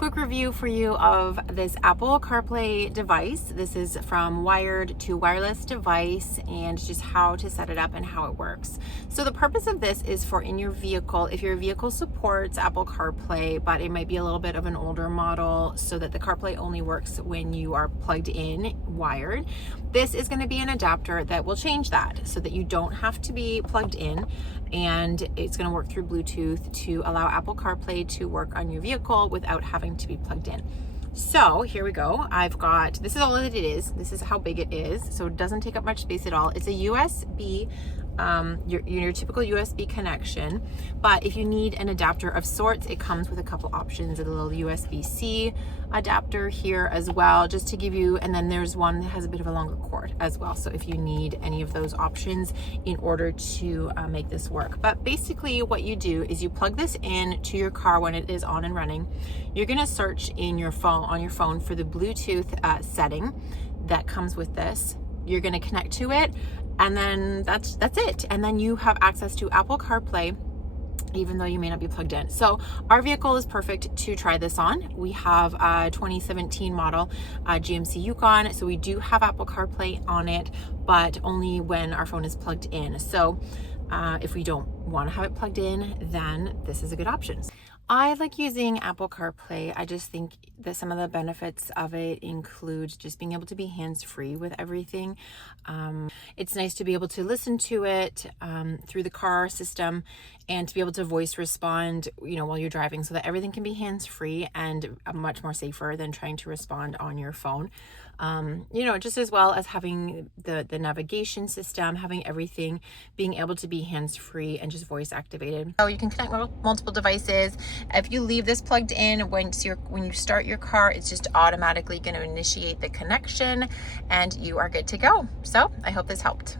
Quick review for you of this Apple CarPlay device. This is from wired to wireless device and just how to set it up and how it works. So the purpose of this is for in your vehicle, if your vehicle supports Apple CarPlay, but it might be a little bit of an older model so that the CarPlay only works when you are plugged in wired. This is going to be an adapter that will change that so that you don't have to be plugged in, and it's going to work through Bluetooth to allow Apple CarPlay to work on your vehicle without having to be plugged in. So here we go. This is all that it is. This is how big it is. So it doesn't take up much space at all. It's a USB, your typical USB connection. But if you need an adapter of sorts, it comes with a couple options. A little USB-C adapter here as well, just to give you, and then there's one that has a bit of a longer cord as well. So if you need any of those options in order to make this work. But basically what you do is you plug this in to your car when it is on and running. You're gonna search in your phone, on your phone, for the Bluetooth setting that comes with this. You're gonna connect to it, and then that's it. And then you have access to Apple CarPlay, even though you may not be plugged in. So our vehicle is perfect to try this on. We have a 2017 model GMC Yukon, so we do have Apple CarPlay on it, but only when our phone is plugged in. So if we don't want to have it plugged in, then this is a good option. I like using Apple CarPlay. I just think that some of the benefits of it include just being able to be hands-free with everything. It's nice to be able to listen to it through the car system and to be able to voice respond, while you're driving, so that everything can be hands-free and much more safer than trying to respond on your phone. Just as well as having the navigation system, having everything being able to be hands-free and just voice activated. So you can connect multiple devices. If you leave this plugged in, when you start your car, it's just automatically going to initiate the connection and you are good to go. So I hope this helped.